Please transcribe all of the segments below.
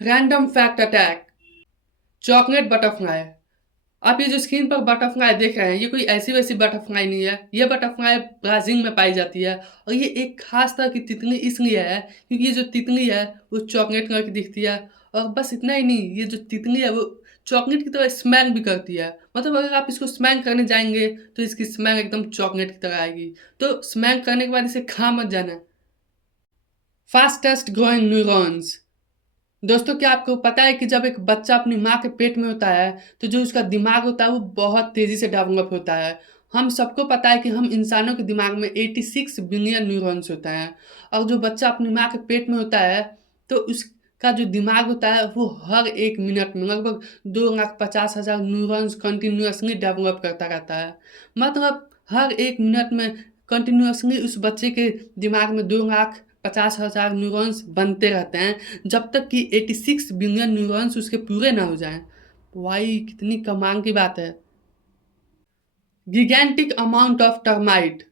Random fact attack. Chocolate butterfly. आप ये जो स्क्रीन पर बटरफ्लाई देख रहे हैं, ये कोई ऐसी वैसी बटरफ्लाई नहीं है। ये बटरफ्लाई ब्राजील में पाई जाती है और ये एक खास तरह की तितली इसलिए है क्योंकि ये जो तितली है वो चॉकलेट कलर की दिखती है। और बस इतना ही नहीं, ये जो तितली है वो चॉकलेट की तरह स्मैक भी करती है। मतलब अगर आप इसको स्मैक करने जाएंगे तो इसकी स्मैक एकदम चॉकलेट की तरह आएगी। तो स्मैक करने के बाद इसे खा मत जाना। Fastest growing neurons. दोस्तों, क्या आपको पता है कि जब एक बच्चा अपनी माँ के पेट में होता है तो जो उसका दिमाग होता है वो बहुत तेज़ी से डेवलप होता है। हम सबको पता है कि हम इंसानों के दिमाग में 86 बिलियन न्यूरॉन्स होते हैं। और जो बच्चा अपनी माँ के पेट में होता है तो उसका जो दिमाग होता है वो हर 1 मिनट में लगभग 2,50,000 न्यूरॉन्स कंटिन्यूअसली डेवलप करता रहता है। मतलब हर 1 मिनट में कंटिन्यूअसली उस बच्चे के दिमाग में 2,50,000 न्यूरॉन्स बनते रहते हैं जब तक कि 86 बिलियन न्यूरॉन्स उसके पूरे ना हो जाएँ। भाई कितनी कमाल की बात है। गिगैंटिक अमाउंट ऑफ टर्माइट।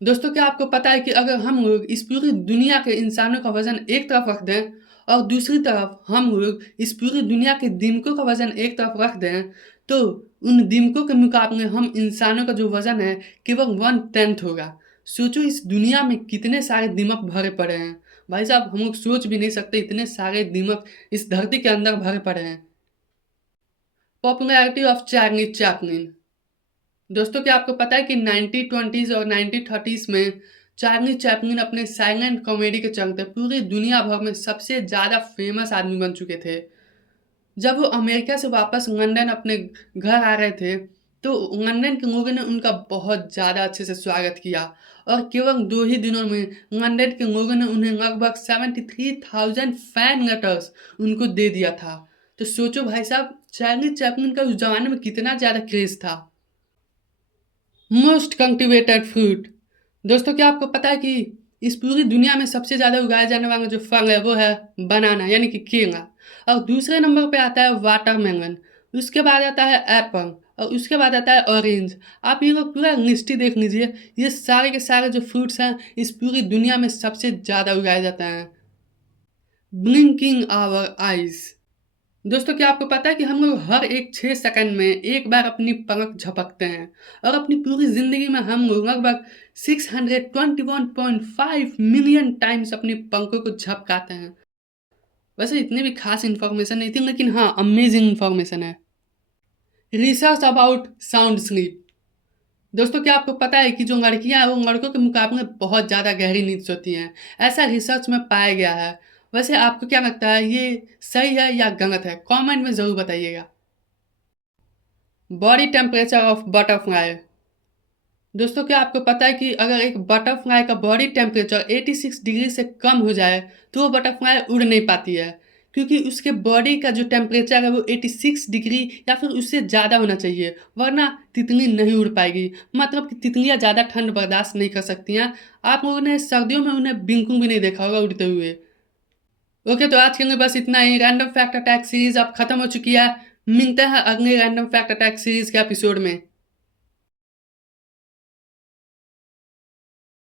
दोस्तों, क्या आपको पता है कि अगर हम लोग इस पूरी दुनिया के इंसानों का वज़न एक तरफ रख दें और दूसरी तरफ हम लोग इस पूरी दुनिया के दीमकों का वज़न एक तरफ रख दें, तो उन दीमकों के मुकाबले हम इंसानों का जो वज़न है केवल 1/10 होगा। सोचो इस दुनिया में कितने सारे दीमक भरे पड़े हैं। भाई साहब, हम लोग सोच भी नहीं सकते इतने सारे दीमक इस धरती के अंदर भरे पड़े हैं। Popularity of Charlie Chaplin. दोस्तों, क्या आपको पता है कि 1920s और 1930s में चार्ली चैपलिन अपने साइलेंट कॉमेडी के चलते पूरी दुनिया भर में सबसे ज़्यादा फेमस आदमी बन चुके थे। जब वो अमेरिका से वापस लंदन अपने घर आ रहे थे, तो लंदन के लोगों ने उनका बहुत ज़्यादा अच्छे से स्वागत किया और केवल 2 ही दिनों में लंदन के लोगों ने उन्हें लगभग 73,000 फैन लेटर्स उनको दे दिया था। तो सोचो भाई साहब, चार्ली चैपलिन का उस ज़माने में कितना ज़्यादा क्रेज़ था। Most cultivated fruit. दोस्तों, क्या आपको पता है कि इस पूरी दुनिया में सबसे ज़्यादा उगाया जाने वाला जो फल है वो है बनाना यानी कि केला। और दूसरे नंबर पे आता है वाटरमेलन। उसके बाद आता है एप्पल और उसके बाद आता है ऑरेंज। आप ये लोग पूरा लिस्ट ही देख लीजिए। ये सारे के सारे जो फ्रूट्स हैं इस पूरी दुनिया में सबसे ज़्यादा उगाए जाते हैं। Blinking our eyes. दोस्तों, क्या आपको पता है कि हम लोग हर एक 6 सेकंड में एक बार अपनी पलक झपकते हैं और अपनी पूरी ज़िंदगी में हम लोग लगभग 621.5 मिलियन टाइम्स अपनी पलकों को झपकाते हैं। वैसे इतनी भी खास इन्फॉर्मेशन नहीं थी, लेकिन हाँ, अमेजिंग इन्फॉर्मेशन है। Research about sound sleep. दोस्तों, क्या आपको पता है कि जो लड़कियां हैं वो लड़कों के मुकाबले बहुत ज़्यादा गहरी नींद सोती हैं। ऐसा रिसर्च में पाया गया है। वैसे आपको क्या लगता है, ये सही है या गलत है? कमेंट में ज़रूर बताइएगा। Body temperature of butterfly. दोस्तों, क्या आपको पता है कि अगर एक बटरफ्लाई का बॉडी टेम्परेचर 86 डिग्री से कम हो जाए तो वो बटरफ्लाई उड़ नहीं पाती है, क्योंकि उसके बॉडी का जो टेम्परेचर है वो 86 डिग्री या फिर उससे ज़्यादा होना चाहिए, वरना तितली नहीं उड़ पाएगी। मतलब कि तितलियाँ ज़्यादा ठंड बर्दाश्त नहीं कर सकती हैं। आप लोगों ने सर्दियों में उन्हें बिल्कुल भी नहीं देखा होगा उड़ते हुए। ओके, तो आज के लिए बस इतना ही। रैंडम फैक्ट अटैक सीरीज अब खत्म हो चुकी है। मिलते हैं अगले रैंडम फैक्ट अटैक सीरीज के एपिसोड में।